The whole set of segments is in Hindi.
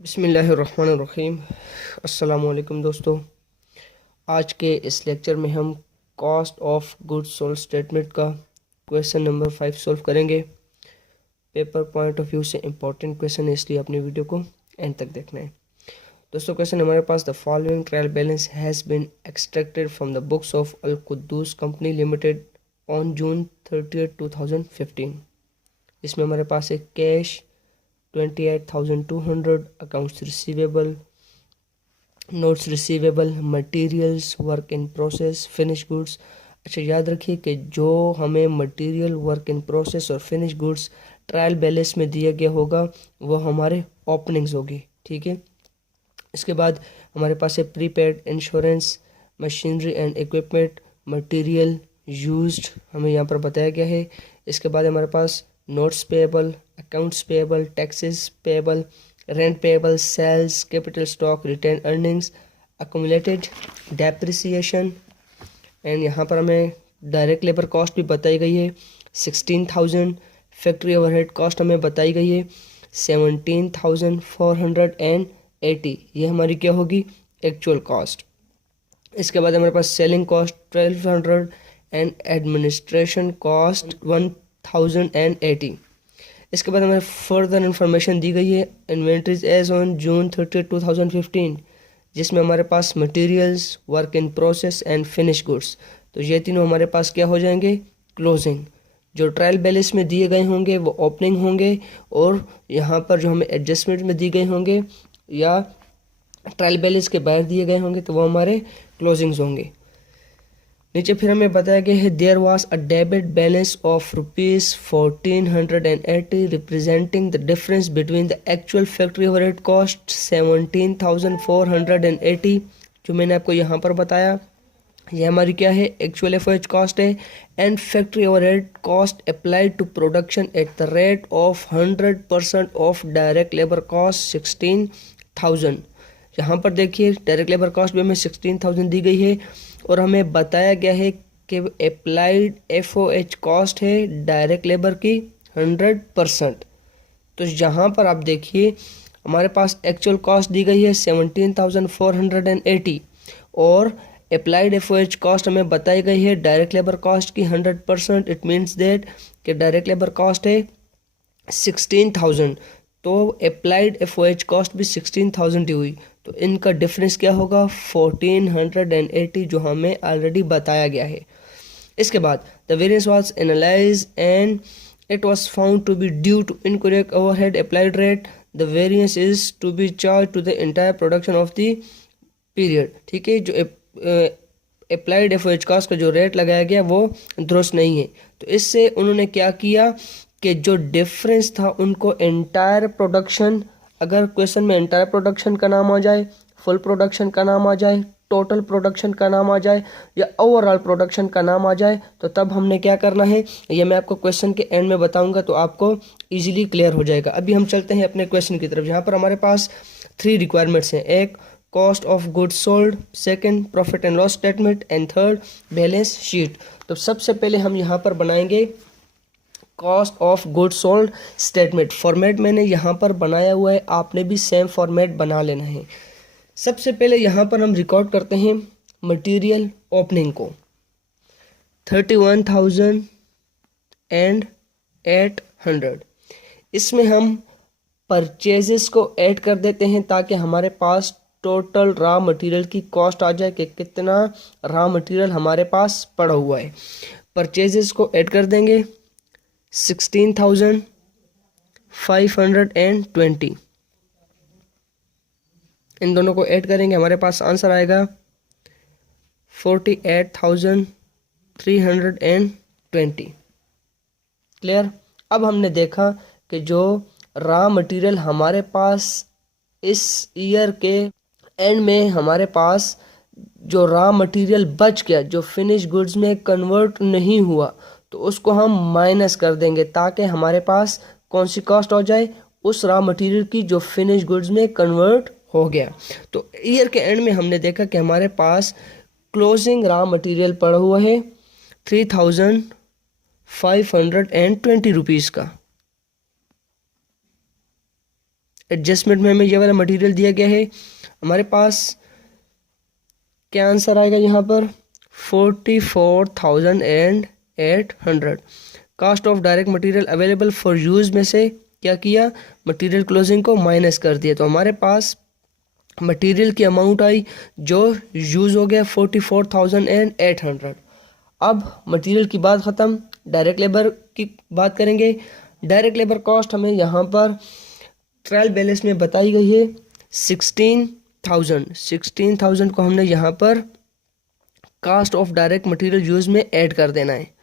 बिस्मिल्लाहिर्रहमानिर्रहीम। अस्सलामुअलैकुम दोस्तों, आज के इस लेक्चर में हम cost of goods sold statement का क्वेश्चन नंबर 5 सॉल्व करेंगे। पेपर पॉइंट ऑफ व्यू से इम्पोर्टेंट क्वेश्चन है, इसलिए अपनी वीडियो को एंड तक देखना है। दोस्तों, क्वेश्चन हमारे पास, the following trial balance has been extracted from the books of Al Quddus company limited on June 30, 2015। इसमें हमारे पास एक cash 28,200, accounts receivable, notes receivable, materials, work in process, finish goods. अच्छा, याद रखिए कि जो हमें मटेरियल, वर्क इन प्रोसेस और फिनिश गुड्स ट्रायल बैलेंस में दिया गया होगा वो हमारे ओपनिंग्स होगी, ठीक है। इसके बाद हमारे पास है prepaid insurance, machinery and equipment, material used, हमें यहाँ पर बताया गया है। इसके बाद हमारे पास notes payable, accounts payable, taxes payable, rent payable, sales, capital stock, retained earnings, accumulated depreciation, and यहाँ पर हमें डायरेक्ट लेबर कॉस्ट भी बताई गई है 16,000। फैक्ट्री ओवरहेड कॉस्ट हमें बताई गई है 17,480। ये हमारी क्या होगी, एक्चुअल कॉस्ट। इसके बाद हमारे पास selling cost 1200 and administration cost 1080। इसके बाद हमें फर्दर इंफॉर्मेशन दी गई है इन्वेंट्रीज एज ऑन जून 30, 2015, जिसमें हमारे पास materials, work in process and finish goods. तो ये तीनों हमारे पास क्या हो जाएंगे, क्लोजिंग। जो ट्रायल बैलेंस में दिए गए होंगे वो ओपनिंग होंगे, और यहाँ पर जो हमें एडजस्टमेंट में दिए गए होंगे या ट्रायल बैलेंस के बाहर दिए गए होंगे तो वो हमारे क्लोजिंग्स होंगे। नीचे फिर हमें बताया गया है there was a debit balance of ₹1480 representing the difference between the actual factory overhead cost 17,480, जो मैंने आपको यहाँ पर बताया। ये हमारी क्या है, एक्चुअल एफओएच कॉस्ट है, and factory overhead cost applied to production at the rate of 100% of direct labour cost 16,000। यहाँ पर देखिए डायरेक्ट लेबर कॉस्ट भी हमें 16,000 दी गई है, और हमें बताया गया है कि अप्लाइड एफओएच कॉस्ट है डायरेक्ट लेबर की 100%। तो यहाँ पर आप देखिए हमारे पास एक्चुअल कॉस्ट दी गई है 17,480, और अप्लाइड एफओएच कॉस्ट हमें बताई गई है डायरेक्ट लेबर कॉस्ट की 100%। इट मीन्स दैट कि डायरेक्ट लेबर कॉस्ट है 16,000, तो अप्लाइड एफओएच कॉस्ट भी 16,000 ही हुई। तो इनका डिफरेंस क्या होगा, 1480, जो हमें ऑलरेडी बताया गया है। इसके बाद the variance was analyse and it was found to be due to incorrect overhead applied rate. The variance is to be charge to the entire production of the period, ठीक है। जो अप्लाइड एफओएच कॉस्ट का जो रेट लगाया गया वो दुरुस्त नहीं है। तो इससे उन्होंने क्या किया कि जो डिफरेंस था उनको एंटायर प्रोडक्शन, अगर क्वेश्चन में एंटायर प्रोडक्शन का नाम आ जाए, फुल प्रोडक्शन का नाम आ जाए, टोटल प्रोडक्शन का नाम आ जाए, या ओवरऑल प्रोडक्शन का नाम आ जाए, तो तब हमने क्या करना है ये मैं आपको क्वेश्चन के एंड में बताऊंगा, तो आपको इजीली क्लियर हो जाएगा। अभी हम चलते हैं अपने क्वेश्चन की तरफ। यहाँ पर हमारे पास 3 रिक्वायरमेंट्स हैं, एक cost of goods sold, second profit and loss statement, and third balance sheet. तो सबसे पहले हम यहाँ पर बनाएंगे cost of goods sold statement. Format मैंने यहाँ पर बनाया हुआ है, आपने भी सेम फॉर्मेट बना लेना है। सबसे पहले यहाँ पर हम रिकॉर्ड करते हैं मटेरियल ओपनिंग को 31,800। इसमें हम परचेजेस को ऐड कर देते हैं ताकि हमारे पास टोटल रॉ मटेरियल की कॉस्ट आ जाए कि कितना रॉ मटेरियल हमारे पास पड़ा हुआ है। परचेजेस को ऐड कर देंगे 16,520, इन दोनों को ऐड करेंगे, हमारे पास आंसर आएगा 48,320। क्लियर। अब हमने देखा कि जो रॉ मटेरियल हमारे पास इस ईयर के एंड में हमारे पास जो रॉ मटेरियल बच गया, जो फिनिश गुड्स में कन्वर्ट नहीं हुआ, तो उसको हम माइनस कर देंगे ताकि हमारे पास कौन सी कॉस्ट हो जाए, उस रॉ मटेरियल की जो फिनिश गुड्स में कन्वर्ट हो गया। तो ईयर के एंड में हमने देखा कि हमारे पास क्लोजिंग रॉ मटेरियल पड़ा हुआ है 3,520 रुपीज़ का। एडजस्टमेंट में हमें ये वाला मटेरियल दिया गया है। हमारे पास क्या आंसर आएगा यहाँ पर 44,800। Cost of direct material available for use में से क्या किया, मटेरियल क्लोजिंग को माइनस कर दिया, तो हमारे पास मटेरियल की अमाउंट आई जो यूज हो गया 44,800। अब मटेरियल की बात ख़त्म, डायरेक्ट लेबर की बात करेंगे। डायरेक्ट लेबर कॉस्ट हमें यहाँ पर ट्रायल बैलेंस में बताई गई है 16,000 को हमने यहाँ पर cost of direct material use में ऐड कर देना है।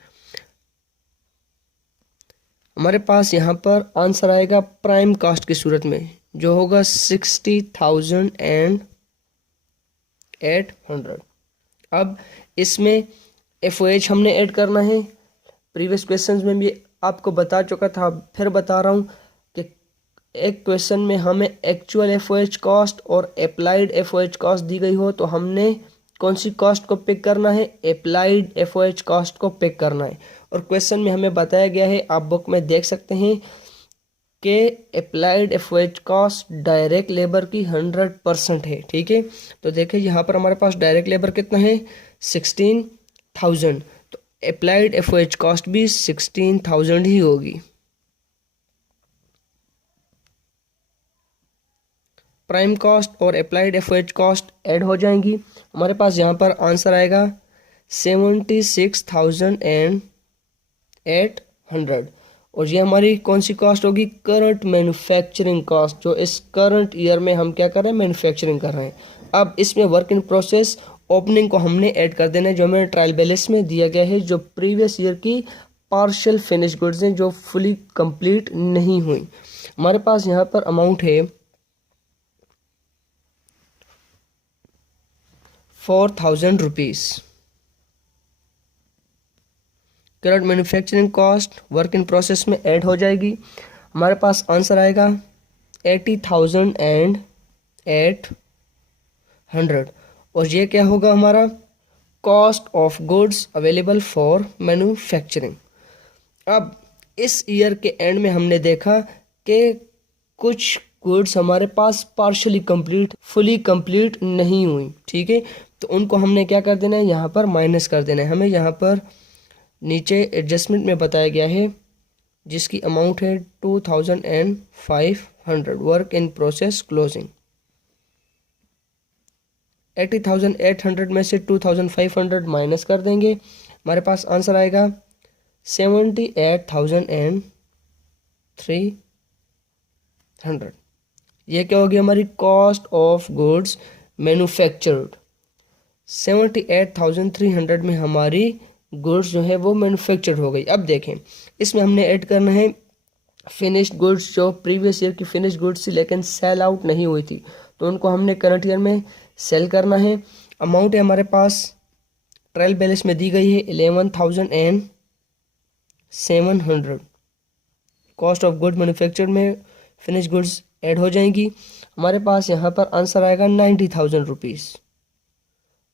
हमारे पास यहाँ पर आंसर आएगा प्राइम कास्ट की सूरत में जो होगा 60,800। अब इसमें FOH हमने ऐड करना है। प्रीवियस क्वेश्चंस में भी आपको बता चुका था, फिर बता रहा हूँ कि एक क्वेश्चन में हमें एक्चुअल FOH कॉस्ट और अप्लाइड FOH कॉस्ट दी गई हो तो हमने कौन सी कॉस्ट को पिक करना है, अप्लाइड FOH कॉस्ट को पिक करना है। और क्वेश्चन में हमें बताया गया है, आप बुक में देख सकते हैं कि applied FOH cost direct labour की 100% है। ठीक है, तो देखिए यहाँ पर हमारे पास डायरेक्ट लेबर कितना है 16,000, तो अप्लाइड FOH कॉस्ट भी 16,000 ही होगी। प्राइम कॉस्ट और अप्लाइड FOH कॉस्ट ऐड हो जाएंगी। हमारे पास यहाँ पर आंसर आएगा 76,800 और ये हमारी कौन सी कॉस्ट होगी, करंट मैन्युफैक्चरिंग कॉस्ट, जो इस करंट ईयर में हम क्या कर रहे हैं, मैन्युफैक्चरिंग कर रहे हैं। अब इसमें वर्क इन प्रोसेस ओपनिंग को हमने ऐड कर देना है जो हमें ट्रायल बैलेंस में दिया गया है, जो प्रीवियस ईयर की पार्शियल फिनिश गुड्स हैं जो फुली कंप्लीट नहीं हुई। हमारे पास यहाँ पर अमाउंट है 4,000 rupees. Current manufacturing cost work in process में ऐड हो जाएगी। हमारे पास आंसर आएगा 80,800 और ये क्या होगा हमारा cost of goods available for manufacturing. अब इस ईयर के एंड में हमने देखा कि कुछ गुड्स हमारे पास पार्शली कंप्लीट फुली कंप्लीट नहीं हुई। ठीक है, तो उनको हमने क्या कर देना है, यहाँ पर माइनस कर देना है। हमें यहाँ पर नीचे एडजस्टमेंट में बताया गया है जिसकी अमाउंट है 2,500 वर्क इन प्रोसेस क्लोजिंग। 80,800 में से 2,500 माइनस कर देंगे, हमारे पास आंसर आएगा 78,300। ये क्या होगी हमारी कॉस्ट ऑफ गुड्स मैन्युफैक्चर्ड। 78,300 में हमारी गुड्स जो है वो मैन्युफैक्चर्ड हो गई। अब देखें इसमें हमने ऐड करना है फिनिश्ड गुड्स जो प्रीवियस ईयर की फिनिश्ड गुड्स थी लेकिन सेल आउट नहीं हुई थी, तो उनको हमने करंट ईयर में सेल करना है। अमाउंट है हमारे पास ट्रायल बैलेंस में दी गई है 11,700। कॉस्ट ऑफ गुड मैन्युफैक्चर्ड में फिनिश गुड्स ऐड हो जाएंगी। हमारे पास यहाँ पर आंसर आएगा 90,000 रुपीज़।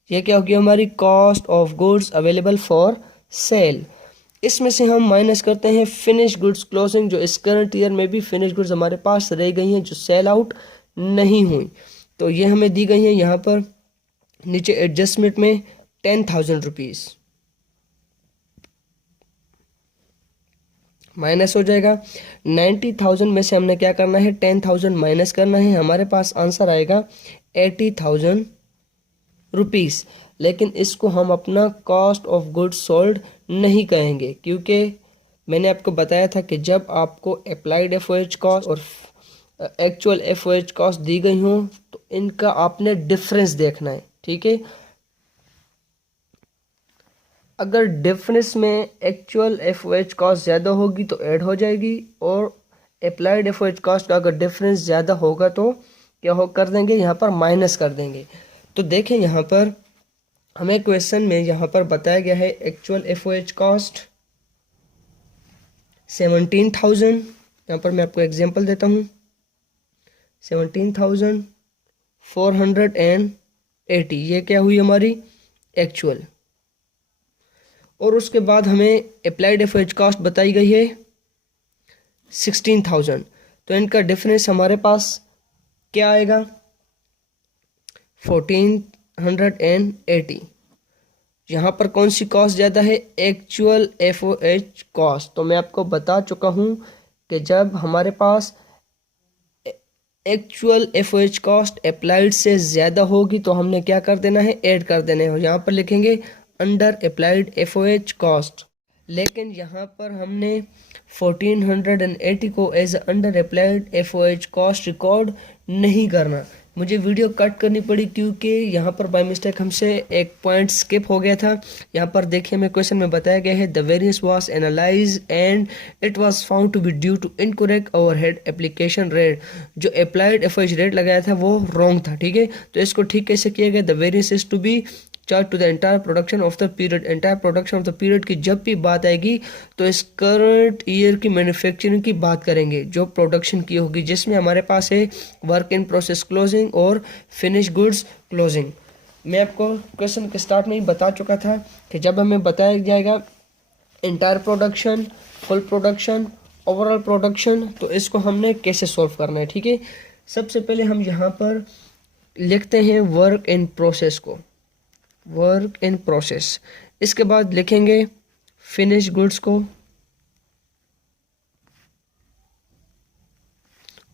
ये क्या होगी हमारी cost of goods available for sale. इसमें से हम माइनस करते हैं फिनिश गुड्स क्लोजिंग, जो इस करंट ईयर में भी फिनिश गुड्स हमारे पास रह गई हैं जो सेल आउट नहीं हुई, तो ये हमें दी गई है यहाँ पर नीचे एडजस्टमेंट में 10,000 रुपीज़ माइनस हो जाएगा। 90,000 में से हमने क्या करना है 10,000 माइनस करना है, हमारे पास आंसर आएगा 80,000 रुपीज़। लेकिन इसको हम अपना कॉस्ट ऑफ गुड्स सोल्ड नहीं कहेंगे क्योंकि मैंने आपको बताया था कि जब आपको अप्लाइड FOH कॉस्ट और एक्चुअल FOH कॉस्ट दी गई हो तो इनका आपने डिफरेंस देखना है। ठीक है, अगर डिफरेंस में एक्चुअल FOH कॉस्ट ज़्यादा होगी तो ऐड हो जाएगी और अप्लाइड FOH कॉस्ट का अगर डिफरेंस ज़्यादा होगा तो क्या हो कर देंगे, यहाँ पर माइनस कर देंगे। तो देखें यहाँ पर हमें क्वेश्चन में यहाँ पर बताया गया है एक्चुअल FOH कॉस्ट 17,000। यहाँ पर मैं आपको एग्जांपल देता हूँ 17,480। ये क्या हुई हमारी एक्चुअल, और उसके बाद हमें अप्लाइड FOH कॉस्ट बताई गई है 16,000। तो इनका डिफरेंस हमारे पास क्या आएगा, 1480। यहाँ पर कौन सी कॉस्ट ज़्यादा है, एक्चुअल FOH कॉस्ट। तो मैं आपको बता चुका हूँ कि जब हमारे पास एक्चुअल FOH कॉस्ट अप्लाइड से ज़्यादा होगी तो हमने क्या कर देना है, ऐड कर देना है। यहाँ पर लिखेंगे अंडर अप्लाइड FOH कॉस्ट। लेकिन यहाँ पर हमने 1480 को as under applied FOH cost record नहीं करना। मुझे वीडियो कट करनी पड़ी क्योंकि यहाँ पर बाय मिस्टेक हमसे एक पॉइंट स्किप हो गया था। यहाँ पर देखिए हमें क्वेश्चन में बताया गया है the variance was analyse and it was found to be due to incorrect overhead application rate. जो अप्लाइड FOH रेट लगाया था वो रॉन्ग था, ठीक है। तो इसको ठीक कैसे किया गया, the variance is to be charge to the entire production of the period. Entire production of the period की जब भी बात आएगी तो इस करंट ईयर की मैन्युफैक्चरिंग की बात करेंगे जो प्रोडक्शन की होगी, जिसमें हमारे पास है वर्क इन प्रोसेस क्लोजिंग और फिनिश गुड्स क्लोजिंग। मैं आपको क्वेश्चन के स्टार्ट में ही बता चुका था कि जब हमें बताया जाएगा entire production, full production, overall production, तो इसको हमने कैसे सॉल्व करना है, ठीक है। सबसे पहले हम यहाँ पर लिखते हैं वर्क इन प्रोसेस को, वर्क इन प्रोसेस। इसके बाद लिखेंगे फिनिश गुड्स को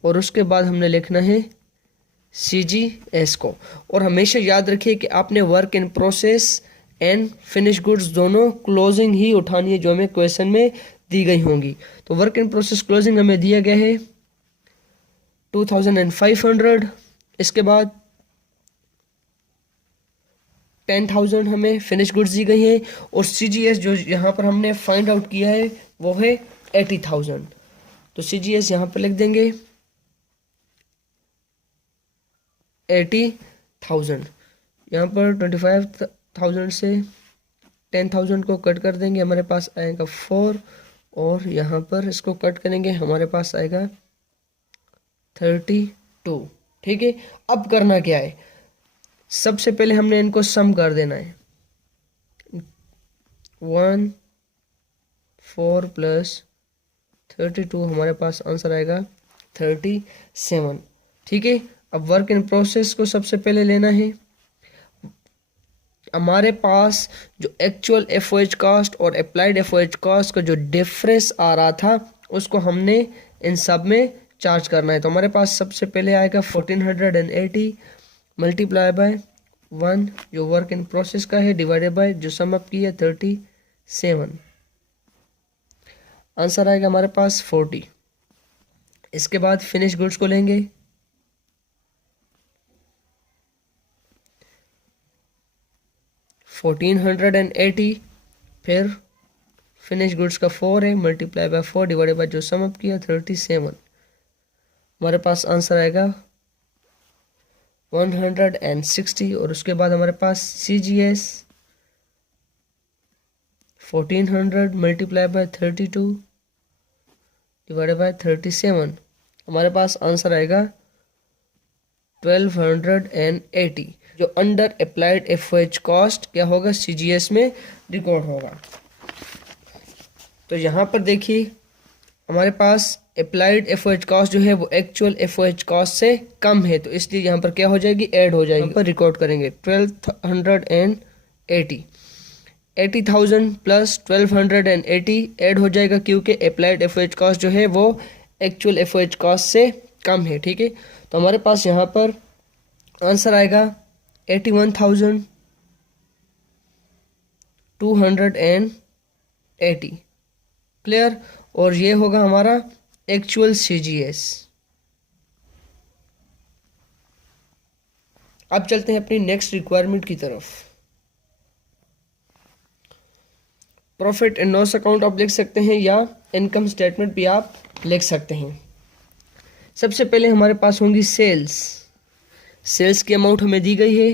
और उसके बाद हमने लिखना है CGS को। और हमेशा याद रखिए कि आपने work in process and finish goods दोनों क्लोजिंग ही उठानी है जो हमें क्वेश्चन में दी गई होंगी। तो वर्क इन प्रोसेस क्लोजिंग हमें दिया गया है 2500। इसके बाद 10,000 हमें फिनिश गुड्स दी गई है और CGS जो यहाँ पर हमने फाइंड आउट किया है वो है 80,000। तो CGS यहाँ पर लिख देंगे 80,000। यहाँ पर 25,000 से 10,000 को कट कर देंगे, हमारे पास आएगा 4 और यहाँ पर इसको कट करेंगे, हमारे पास आएगा 32, ठीक है। अब करना क्या है, सबसे पहले हमने इनको सम कर देना है। 14 + 32 हमारे पास आंसर आएगा 37, ठीक है। अब वर्क इन प्रोसेस को सबसे पहले लेना है। हमारे पास जो एक्चुअल FOH कॉस्ट और अप्लाइड FOH कॉस्ट का जो डिफरेंस आ रहा था उसको हमने इन सब में चार्ज करना है। तो हमारे पास सबसे पहले आएगा 1480 मल्टीप्लाई बाय 1 जो वर्क इन प्रोसेस का है डिवाइडेड बाय जो सम अप किया 37, आंसर आएगा हमारे पास 40। इसके बाद फिनिश गुड्स को लेंगे, $1480 फिर फिनिश गुड्स का 4 है मल्टीप्लाई बाय 4 डिवाइडेड बाय जो सम अप किया 37, हमारे पास आंसर आएगा 160। और उसके बाद हमारे पास CGS 1400 multiply by 32 divided by 37, हमारे पास आंसर आएगा 1280 जो अंडर अप्लाइड FOH कॉस्ट क्या होगा, CGS में रिकॉर्ड होगा। तो यहाँ पर देखिए हमारे पास अप्लाइड FOH कॉस्ट जो है वो एक्चुअल FOH कॉस्ट से कम है, तो इसलिए यहाँ पर क्या हो जाएगी, ऐड हो जाएगी। यहाँ पर रिकॉर्ड करेंगे 1280, 80,000 + 1280 ऐड हो जाएगा क्योंकि अप्लाइड FOH कॉस्ट जो है वो एक्चुअल FOH कॉस्ट से कम है, ठीक है। तो हमारे पास यहाँ पर आंसर आएगा 81,280, क्लियर। और ये होगा हमारा एक्चुअल CGS। अब चलते हैं अपनी नेक्स्ट रिक्वायरमेंट की तरफ। प्रॉफिट एंड लॉस अकाउंट आप लिख सकते हैं या इनकम स्टेटमेंट भी आप लिख सकते हैं। सबसे पहले हमारे पास होंगी सेल्स की अमाउंट हमें दी गई है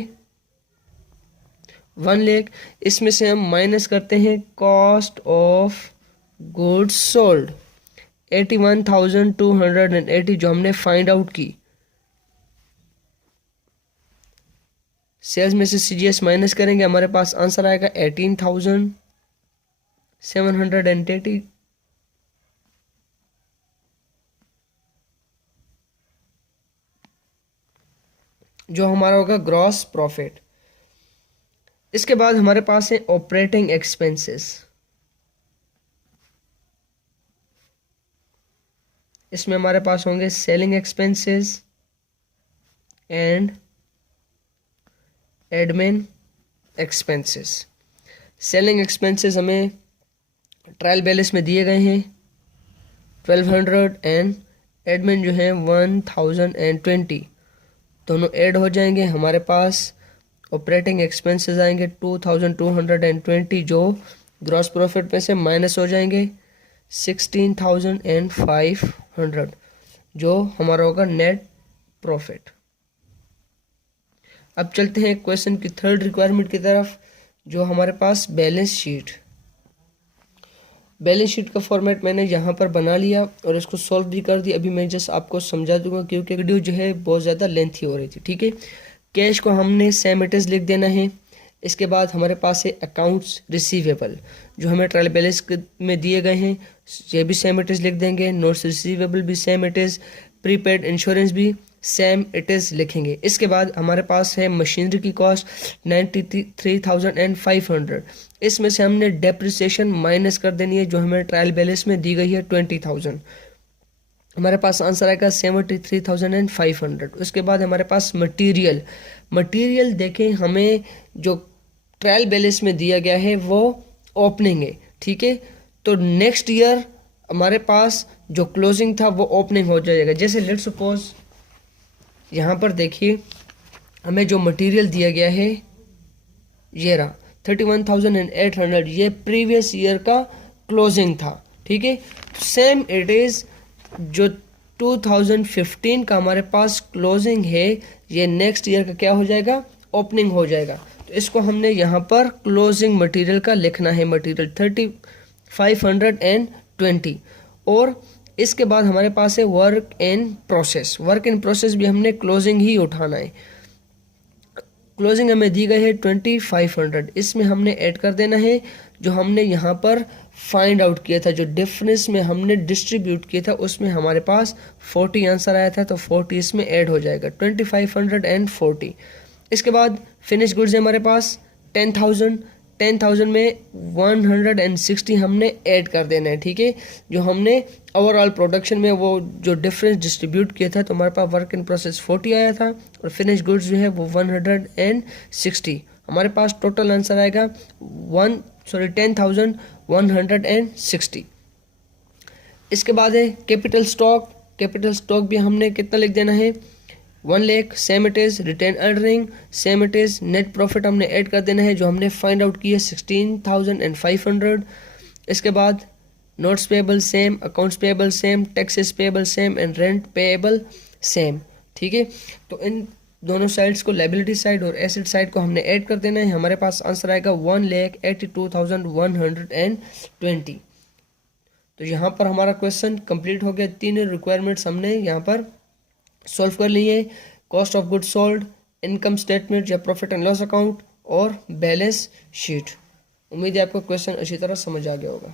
1 लाख। इसमें से हम माइनस करते हैं कॉस्ट ऑफ गुड्स सोल्ड 81,280 जो हमने फाइंड आउट की। सेल्स में से CGS माइनस करेंगे, हमारे पास आंसर आएगा 18,780 जो हमारा होगा ग्रॉस प्रॉफिट। इसके बाद हमारे पास है ऑपरेटिंग एक्सपेंसेस। इसमें हमारे पास होंगे selling expenses and admin expenses. Selling expenses हमें ट्रायल बैलेंस में दिए गए हैं 1200 एंड एडमिन जो है 1020, दोनों ऐड हो जाएंगे। हमारे पास ऑपरेटिंग एक्सपेंसेस आएंगे 2220 जो ग्रॉस प्रॉफिट में से माइनस हो जाएंगे 16,500 जो हमारा होगा नेट प्रॉफिट। अब चलते हैं क्वेश्चन की थर्ड रिक्वायरमेंट की तरफ, जो हमारे पास बैलेंस शीट। बैलेंस शीट का फॉर्मेट मैंने यहाँ पर बना लिया और इसको सॉल्व भी कर दिया। अभी मैं जस्ट आपको समझा दूंगा क्योंकि वीडियो जो है बहुत ज़्यादा लेंथी हो रही थी। ठीक है, कैश को हमने सेम इट इज लिख देना है। इसके बाद हमारे पास है अकाउंट्स रिसीवेबल, जो हमें ट्रायल बैलेंस में दिए गए हैं, ये भी सेम इट इज लिख देंगे। नोट्स रिसीवेबल भी same it is, prepaid insurance भी सेम इट इज लिखेंगे। इसके बाद हमारे पास है मशीनरी की कॉस्ट 93,500। इसमें से हमने डेप्रिसिएशन माइनस कर देनी है जो हमें ट्रायल बैलेंस में दी गई है 20,000। हमारे पास आंसर आएगा 73,500। उसके बाद हमारे पास मटेरियल देखें, हमें जो ट्रायल बैलेंस में दिया गया है वो ओपनिंग है। ठीक है, तो नेक्स्ट ईयर हमारे पास जो क्लोजिंग था वो ओपनिंग हो जाएगा। जैसे लेट सपोज यहाँ पर देखिए, हमें जो मटेरियल दिया गया है ये रहा 31,800, ये प्रीवियस ईयर का क्लोजिंग था। ठीक है, सेम इट इज जो 2015 का हमारे पास क्लोजिंग है, ये नेक्स्ट ईयर का क्या हो जाएगा, ओपनिंग हो जाएगा। तो इसको हमने यहाँ पर क्लोजिंग मटेरियल का लिखना है, मटेरियल 3520। और इसके बाद हमारे पास है work in process. Work in process भी हमने क्लोजिंग ही उठाना है। क्लोजिंग हमें दी गई है 2500, इसमें हमने ऐड कर देना है जो हमने यहाँ पर फाइंड आउट किया था, जो डिफरेंस में हमने डिस्ट्रीब्यूट किया था उसमें हमारे पास 40 आंसर आया था, तो 40 इसमें ऐड हो जाएगा 2540। इसके बाद फिनिश गुड्स है हमारे पास 10,000 में 160 हमने ऐड कर देना है। ठीक है, जो हमने ओवरऑल प्रोडक्शन में वो जो डिफरेंस डिस्ट्रीब्यूट किया था, तो हमारे पास वर्क इन प्रोसेस 40 आया था और फिनिश गुड्स जो है वो 160। हमारे पास टोटल आंसर आएगा 10,160। इसके बाद है कैपिटल स्टॉक भी हमने कितना लिख देना है 1 lakh, same it is retain earning, same it is net profit हमने ऐड कर देना है जो हमने फाइंड आउट किया 16,500। इसके बाद notes payable same, accounts payable same, taxes payable same and rent payable same. ठीक है, तो इन दोनों साइड्स को, लायबिलिटी साइड और एसेट साइड को हमने ऐड कर देना है। हमारे पास आंसर आएगा 1,82,120। तो यहाँ पर हमारा क्वेश्चन कंप्लीट हो गया। 3 रिक्वायरमेंट्स हमने यहाँ पर सॉल्व कर लिए, cost of good sold, income statement या प्रॉफिट एंड लॉस अकाउंट और बैलेंस शीट। उम्मीद है आपको क्वेश्चन अच्छी तरह समझ आ गया होगा।